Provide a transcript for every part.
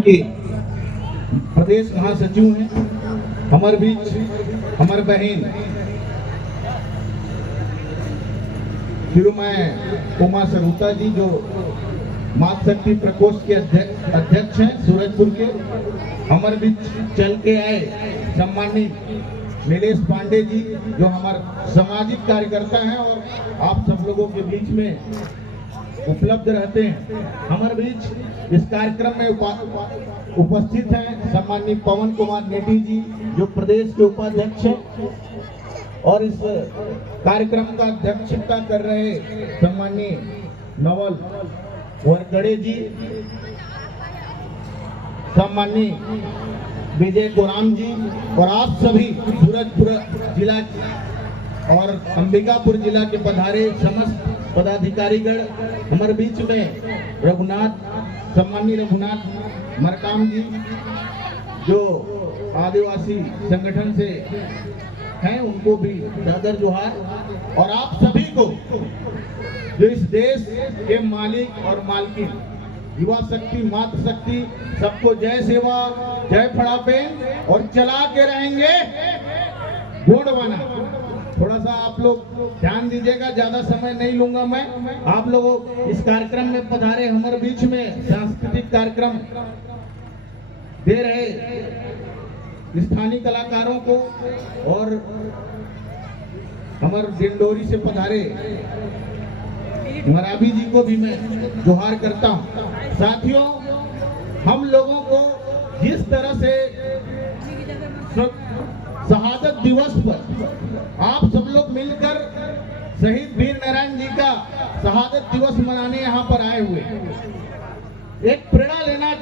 के प्रदेश महासचिव हैं, हमारे बीच हमारे बहन श्रीमय उमा सरूता जी जो मातृशक्ति प्रकोष्ठ के अध्यक्ष हैं सूरजपुर के, हमारे बीच चल के आए सम्मानित नीलेश पांडे जी जो हमारे सामाजिक कार्यकर्ता हैं और आप सब लोगों के बीच में उपलब्ध रहते हैं। हमारे बीच इस कार्यक्रम में उपस्थित हैं सम्मानित पवन कुमार नेटी जी जो प्रदेश के उपाध्यक्ष हैं और इस कार्यक्रम का अध्यक्षता कर रहे सम्मानीय नवल वरकड़े जी, सम्मानीय विजय गोराम जी और आप सभी सूरजपुर जिला और अंबिकापुर जिला के पधारे समस्त पदाधिकारीगण, हमारे बीच में रघुनाथ सम्मानीय रघुनाथ मरकाम जी जो आदिवासी संगठन से हैं, उनको भी दादर जोहार और आप सभी को जो इस देश के मालिक और मालकिन युवा शक्ति मातृशक्ति सबको जय सेवा जय फड़ापे और चला के रहेंगे गोंडवाना। थोड़ा सा आप लोग ध्यान दीजिएगा, ज्यादा समय नहीं लूंगा मैं। आप लोगों इस कार्यक्रम में पधारे, हमारे बीच में सांस्कृतिक कार्यक्रम दे रहे स्थानीय कलाकारों को और हमारे डिंडोरी से पधारे मरावी जी को भी मैं जोहार करता हूं। साथियों, हम लोगों को जिस तरह से शहादत दिवस पर आप सब लोग मिलकर शहीद वीर नारायण जी का शहादत दिवस मनाने यहाँ पर आए हुए एक प्रेरणा लेना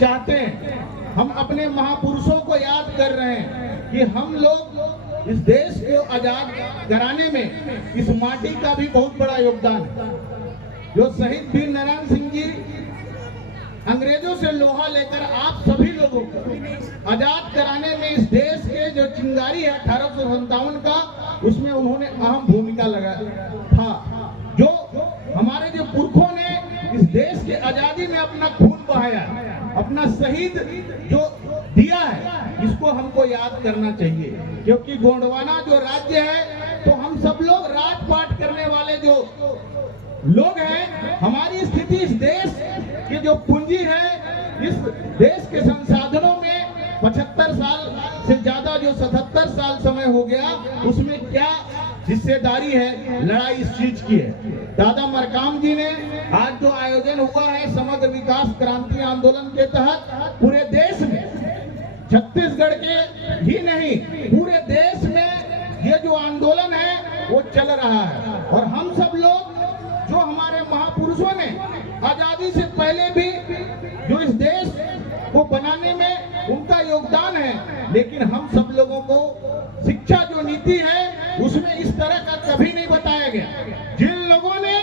चाहते हैं। हम अपने महापुरुषों को याद कर रहे हैं कि हम लोग इस देश को आजाद कराने में इस माटी का भी बहुत बड़ा योगदान है। जो शहीद वीर नारायण सिंह जी अंग्रेजों से लोहा लेकर आप सभी लोगों को आजाद कराने में इस देश के जो चिंगारी है 1857 का, उसमें उन्होंने अहम भूमिका लगाया था। जो हमारे जो पुरखों ने इस देश के आजादी में अपना खून बहाया, अपना शहीद जो दिया है, इसको हमको याद करना चाहिए। क्योंकि गोंडवाना जो राज्य है तो हम सब लोग राजपाट करने वाले जो लोग हैं, हमारी स्थिति इस देश की जो पूंजी है, इस देश के संसाधनों में 75 साल से ज्यादा जो 77 साल समय हो गया, उसमें क्या हिस्सेदारी है, लड़ाई इस चीज की है। दादा मरकाम जी ने आज जो आयोजन हुआ है समग्र विकास क्रांति आंदोलन के तहत, पूरे देश में छत्तीसगढ़ के ही नहीं पूरे देश में ये जो आंदोलन है वो चल रहा है। और हम सब लोग जो हमारे महापुरुषों ने आजादी से पहले भी जो इस देश को बनाने में उनका योगदान है, लेकिन हम सब लोगों को शिक्षा जो नीति है उसमें इस तरह का कभी नहीं बताया गया। जिन लोगों ने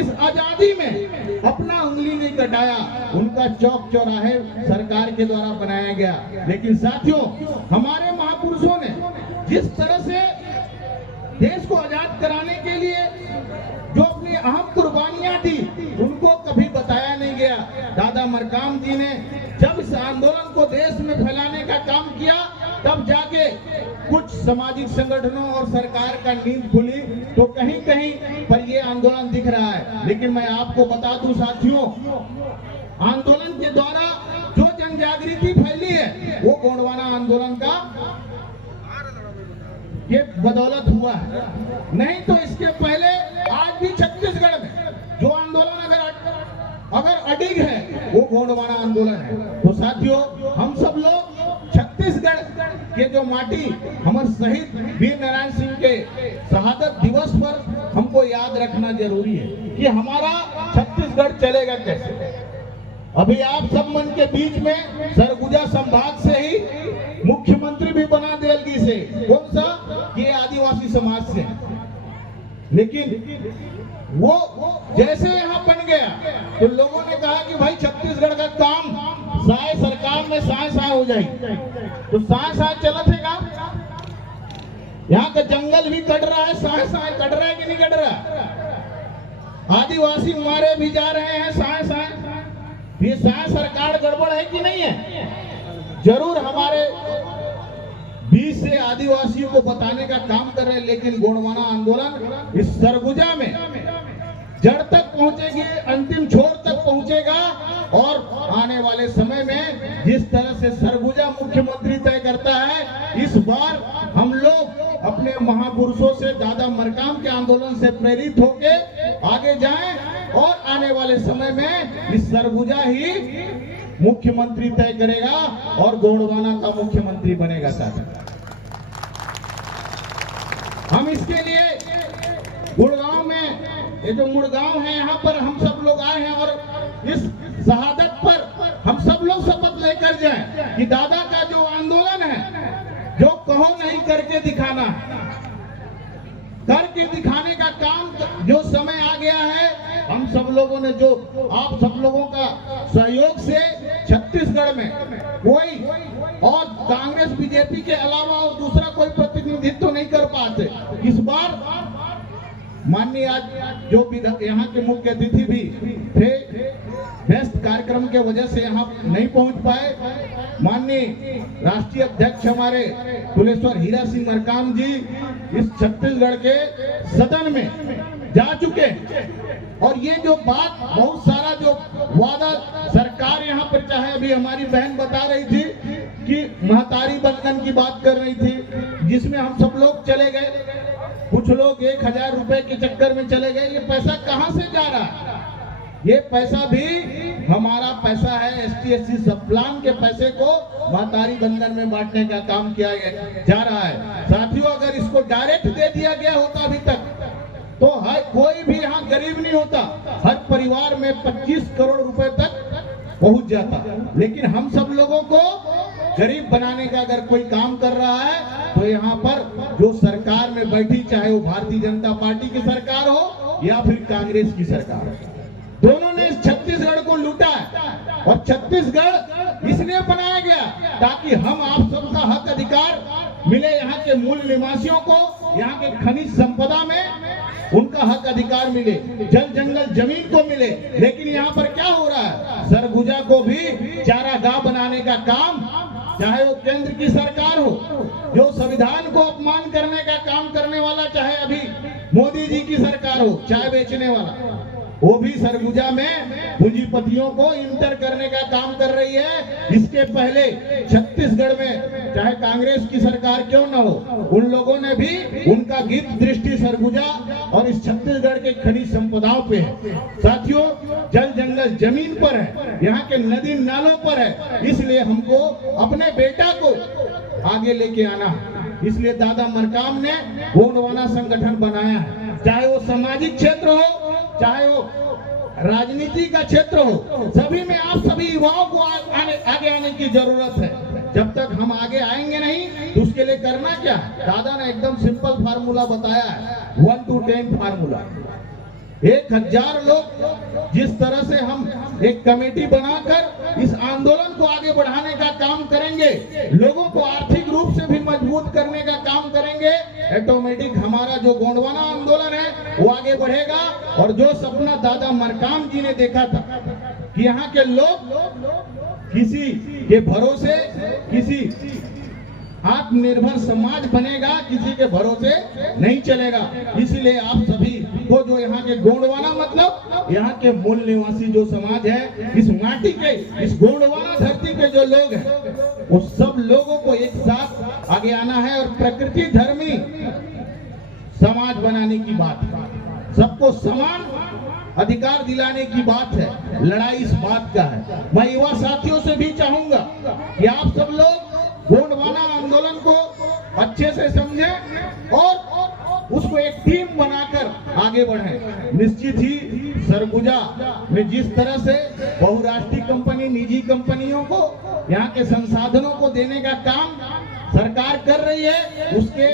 इस आजादी में अपना उंगली नहीं कटाया, उनका चौक चौराहे सरकार के द्वारा बनाया गया। लेकिन साथियों, हमारे महापुरुषों ने जिस तरह से देश को आजाद कराने के लिए जो अपनी अहम कुर्बानियां दी, उनको कभी बताया नहीं गया। दादा मरकाम जी ने जब इस आंदोलन को देश में फैलाने का काम किया, तब जाके कुछ सामाजिक संगठनों और सरकार का नींद खुली, तो कहीं कहीं पर ये आंदोलन दिख रहा है। लेकिन मैं आपको बता दूं साथियों, आंदोलन के द्वारा जो जन जागृति फैली है वो गोंडवाना आंदोलन का ये बदौलत हुआ है। नहीं तो इसके पहले आज भी छत्तीसगढ़ में जो आंदोलन अगर अडिग है वो गोंडवाना आंदोलन है। तो साथियों, हम सब लोग छत्तीसगढ़ के जो माटी हमारे शहीद वीर नारायण सिंह के शहादत दिवस पर हमको याद रखना जरूरी है कि हमारा छत्तीसगढ़ चलेगा कैसे। अभी आप सब मन के बीच में सरगुजा संभाग से ही मुख्यमंत्री भी बना देलगी से, कौन सा, ये आदिवासी समाज से। लेकिन वो जैसे यहाँ बन गया तो लोगों ने कहा कि भाई छत्तीसगढ़ का काम साय सरकार में साय साय हो जाएगी। तो साय साय चलत है का, यहाँ का जंगल भी कट रहा है, साय साय कट रहा है कि नहीं कट रहा। आदिवासी मारे भी जा रहे हैं साय साय, ये शायद सरकार गड़बड़ है कि नहीं है? जरूर हमारे 20 से आदिवासियों को बताने का काम कर रहे हैं, लेकिन गोंडवाना आंदोलन इस सरगुजा में जड़ तक पहुंचेगी, अंतिम छोर तक पहुंचेगा। और आने वाले समय में जिस तरह से सरगुजा मुख्यमंत्री तय करता है, इस बार हम लोग अपने महापुरुषों से, दादा मरकाम के आंदोलन से प्रेरित होके आगे जाएं और आने वाले समय में इस सरगुजा ही मुख्यमंत्री तय करेगा और गोंडवाना का मुख्यमंत्री बनेगा। साथ हम इसके लिए गुड़गांव में, ये जो मुड़गांव है, यहाँ पर हम सब लोग आए हैं और इस शहादत पर हम सब लोग शपथ लेकर जाएं कि दादा का जो आंदोलन है, जो कहो नहीं करके दिखाना, करके दिखाने का काम, जो समय आ गया है। हम सब लोगों ने, जो आप सब लोगों का सहयोग से छत्तीसगढ़ में कोई और कांग्रेस बीजेपी के अलावा और दूसरा कोई प्रतिनिधित्व नहीं कर पाते, इस बार माननीय आज जो भी यहाँ के मुख्य अतिथि भी थे, व्यस्त कार्यक्रम के वजह से यहाँ नहीं पहुँच पाए। माननीय राष्ट्रीय अध्यक्ष हमारे कुलेश्वर हीरा सिंह मरकाम जी इस छत्तीसगढ़ के सदन में जा चुके हैं और ये जो बात, बहुत सारा जो वादा सरकार यहाँ पर, चाहे अभी हमारी बहन बता रही थी कि महतारी बंधन की बात कर रही थी, जिसमें हम सब लोग चले गए, कुछ लोग 1000 रुपए के चक्कर में चले गए। ये पैसा कहां से जा रहा है? ये पैसा भी हमारा पैसा है, ST/SC सब प्लान के पैसे को महतारी बंधन में बांटने का काम किया जा रहा है। साथियों, अगर इसको डायरेक्ट दे दिया गया होता अभी तक, तो हर कोई भी यहाँ गरीब नहीं होता, हर परिवार में 25 करोड़ रुपए तक पहुंच जाता। लेकिन हम सब लोगों को गरीब बनाने का अगर कोई काम कर रहा है, तो यहाँ पर जो सरकार में बैठी, चाहे वो भारतीय जनता पार्टी की सरकार हो या फिर कांग्रेस की सरकार हो, दोनों ने इस छत्तीसगढ़ को लूटा है। और छत्तीसगढ़ इसलिए बनाया गया ताकि हम आप सबका हक अधिकार मिले, यहाँ के मूल निवासियों को, यहाँ के खनिज संपदा में उनका हक अधिकार मिले, जल जंगल जमीन को मिले। लेकिन यहाँ पर क्या हो रहा है? सरगुजा को भी चारागाह बनाने का काम, चाहे वो केंद्र की सरकार हो, जो संविधान को अपमान करने का काम करने वाला, चाहे अभी मोदी जी की सरकार हो, चाय बेचने वाला, वो भी सरगुजा में पूंजीपतियों को इंटर करने का काम कर रही है। इसके पहले छत्तीसगढ़ में चाहे कांग्रेस की सरकार क्यों न हो, उन लोगों ने भी उनका गिफ्ट दृष्टि सरगुजा और इस छत्तीसगढ़ के खनिज संपदाओं पे है। साथियों, जल जंगल जमीन पर है, यहाँ के नदी नालों पर है, इसलिए हमको अपने बेटा को आगे लेके आना है। इसलिए दादा मरकाम ने गोंडवाना संगठन बनाया है, चाहे वो सामाजिक क्षेत्र हो, चाहे वो राजनीति का क्षेत्र हो, सभी में आप सभी युवाओं को आगे आने की जरूरत है। जब तक हम आगे आएंगे नहीं, तो उसके लिए करना क्या? दादा ने एकदम सिंपल फार्मूला बताया है, 1 to 10 फार्मूला। 1000 लोग जिस तरह से हम एक कमेटी बनाकर इस आंदोलन को आगे बढ़ाने का काम करेंगे, लोगों को आर्थिक रूप से भी मजबूत करने का काम करेंगे, ऑटोमेटिक हमारा जो गोंडवाना आंदोलन है वो आगे बढ़ेगा। और जो सपना दादा मरकाम जी ने देखा था कि यहाँ के लोग किसी के भरोसे, किसी आत्मनिर्भर समाज बनेगा, किसी के भरोसे नहीं चलेगा। इसलिए आप सभी को, जो यहाँ के गोंडवाना मतलब यहाँ के मूल निवासी जो समाज है, इस माटी के, इस गोंडवाना धरती के जो लोग हैं, वो सब लोगों को एक साथ आगे आना है और प्रकृति धर्मी समाज बनाने की बात है। सबको समान अधिकार दिलाने की बात है। लड़ाई इस बात का है। मैं युवा साथियों से भी चाहूंगा कि आप सब लोग गोंडवाना आंदोलन को अच्छे से समझें और उसको एक टीम बनाकर आगे बढ़ें। निश्चित ही सरगुजा में जिस तरह से बहुराष्ट्रीय कंपनी, निजी कंपनियों को यहाँ के संसाधनों को देने का काम सरकार कर रही है, उसके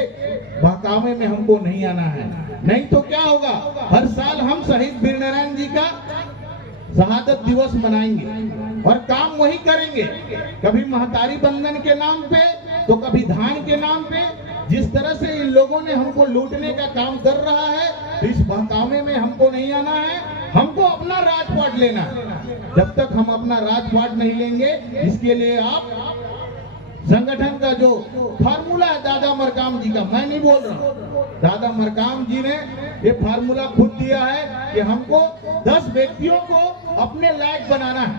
बहकावे में हमको नहीं आना है। नहीं तो क्या होगा, हर साल हम शहीद वीरनारायण जी का शहादत दिवस मनाएंगे और काम वही करेंगे, कभी महतारी बंधन के नाम पे तो कभी धान के नाम पे। जिस तरह से इन लोगों ने हमको लूटने का काम कर रहा है, इस बहकावे में हमको नहीं आना है। हमको अपना राजपाट लेना है। जब तक हम अपना राजपाट नहीं लेंगे, इसके लिए आप संगठन का जो फार्मूला है दादा मरकाम जी का, मैं नहीं बोल रहा हूँ, दादा मरकाम जी ने ये फार्मूला खुद दिया है कि हमको 10 व्यक्तियों को अपने लायक बनाना है,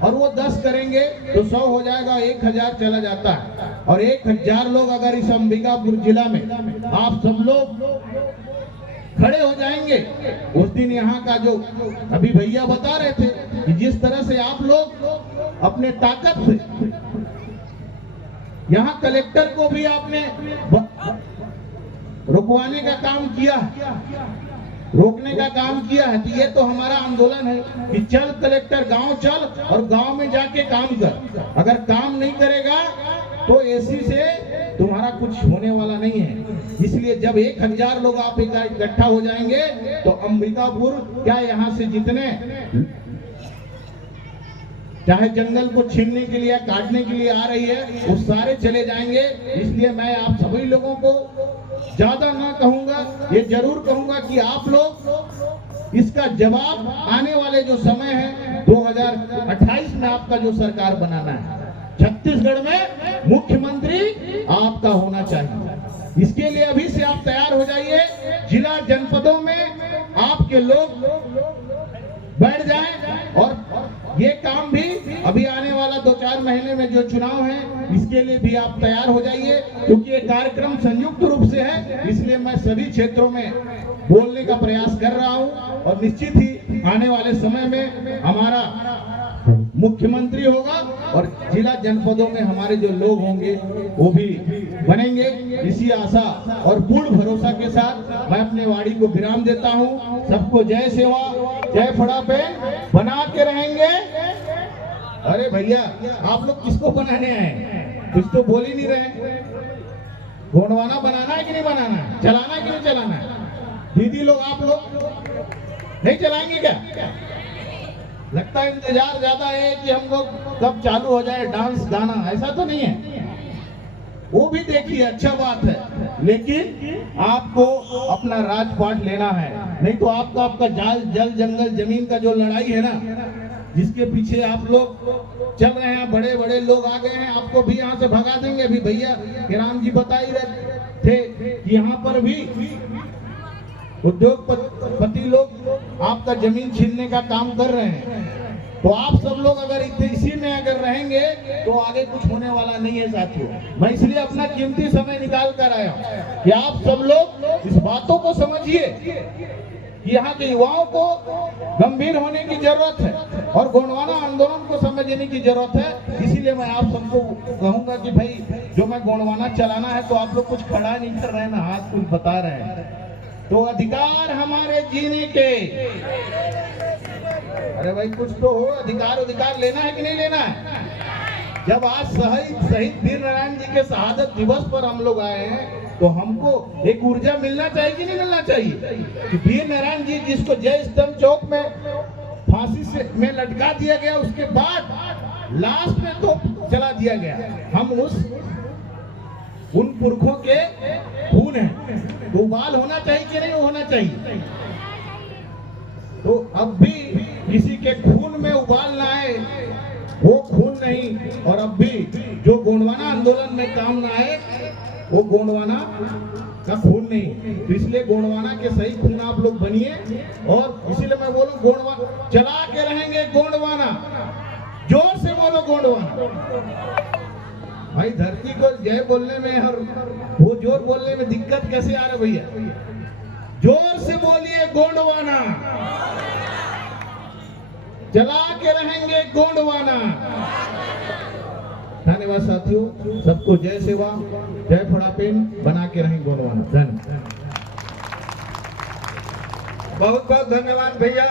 और वो 10 करेंगे तो 100 हो जाएगा, 1000 चला जाता है। और 1000 लोग अगर इस अंबिकापुर जिला में आप सब लोग खड़े हो जाएंगे, उस दिन यहाँ का जो अभी भैया बता रहे थे कि जिस तरह से आप लोग अपने ताकत से यहाँ कलेक्टर को भी आपने रुकवाने का काम किया, रोकने का काम किया है, तो ये तो हमारा आंदोलन है कि चल कलेक्टर गांव चल और गांव में जाके काम कर। अगर काम नहीं करेगा तो एसी से तुम्हारा कुछ होने वाला नहीं है। इसलिए जब 1000 लोग आप इकट्ठा हो जाएंगे तो अंबिकापुर क्या यहाँ से जितने चाहे जंगल को छीनने के लिए काटने के लिए आ रही है वो सारे चले जाएंगे। इसलिए मैं आप सभी लोगों को ज्यादा ना कहूंगा, ये जरूर कहूंगा कि आप लोग इसका जवाब आने वाले जो समय है 2028 में आपका जो सरकार बनाना है, छत्तीसगढ़ में मुख्यमंत्री आपका होना चाहिए। इसके लिए अभी से आप तैयार हो जाइए। जिला जनपदों में आपके लोग बैठ जाएं और ये काम भी अभी आने वाला 2-4 महीने में जो चुनाव है इसके लिए भी आप तैयार हो जाइए, क्योंकि ये कार्यक्रम संयुक्त रूप से है। इसलिए मैं सभी क्षेत्रों में बोलने का प्रयास कर रहा हूं, और निश्चित ही आने वाले समय में हमारा मुख्यमंत्री होगा और जिला जनपदों में हमारे जो लोग होंगे वो भी बनेंगे। इसी आशा और पूर्ण भरोसा के साथ मैं अपने वाणी को विराम देता हूं। सबको जय सेवा, जय फड़ापेन, बना के रहेंगे। अरे भैया आप लोग किसको बनाने आए? कुछ तो बोल ही नहीं रहे। गोंडवाना बनाना है कि नहीं बनाना है? चलाना है कि नहीं चलाना है? दीदी लोग आप लोग नहीं चलाएंगे क्या? लगता है इंतजार ज्यादा है कि हम लोग कब चालू हो जाए डांस गाना, ऐसा तो नहीं है। वो भी देखिए, अच्छा बात है, लेकिन आपको अपना राजपाट लेना है। नहीं तो आपका जल जंगल जमीन का जो लड़ाई है ना, जिसके पीछे आप लोग चल रहे हैं, बड़े बड़े लोग आ गए हैं, आपको भी यहाँ से भगा देंगे। अभी भैया राम जी बता ही रहे थे कि यहाँ पर भी उद्योगपति लोग आपका जमीन छीनने का काम कर रहे हैं। तो आप सब लोग अगर इसी में अगर रहेंगे तो आगे कुछ होने वाला नहीं है साथियों। मैं इसलिए अपना कीमती समय निकाल कर आया हूं कि आप सब लोग इस बातों को समझिए कि यहाँ के युवाओं को गंभीर होने की जरूरत है और गोंडवाना आंदोलन को समझने की जरूरत है। इसीलिए मैं आप सबको कहूंगा कि भाई जो मैं गोंडवाना चलाना है तो आप लोग कुछ खड़ा नहीं कर रहे हैं ना, हाथ कुछ बता रहे हैं। तो अधिकार हमारे जीने के, अरे भाई कुछ तो हो, अधिकार लेना है कि नहीं लेना है? जब आज शहीद वीर नारायण जी के शहादत दिवस पर हम लोग आए हैं तो हमको एक ऊर्जा मिलना चाहिए कि नहीं मिलना चाहिए कि वीर नारायण जी जिसको जय स्तंभ चौक में फांसी में लटका दिया गया, उसके बाद लास्ट में तो चला दिया गया, हम उन पुरखों के खून हैं, तो उबाल होना चाहिए कि नहीं होना चाहिए? तो अब भी किसी के खून में उबाल ना आए, वो खून नहीं। और अब भी जो गोंडवाना आंदोलन में काम ना आए वो गोंडवाना का खून नहीं। तो इसलिए गोंडवाना के सही खून आप लोग बनिए। और इसीलिए मैं बोलूं गोंडवाना चला के रहेंगे, गोंडवाना जोर से बोलो, गोंडवाना। भाई धरती को जय बोलने में और वो जोर बोलने में दिक्कत कैसे आ रहा भैया? जोर से बोलिए, गोंडवाना चला के रहेंगे, गोंडवाना। धन्यवाद साथियों, सबको जय सेवा, जय फड़ापेन, बना के रहेंगे गोंडवाना। धन्यवाद, बहुत बहुत धन्यवाद भैया।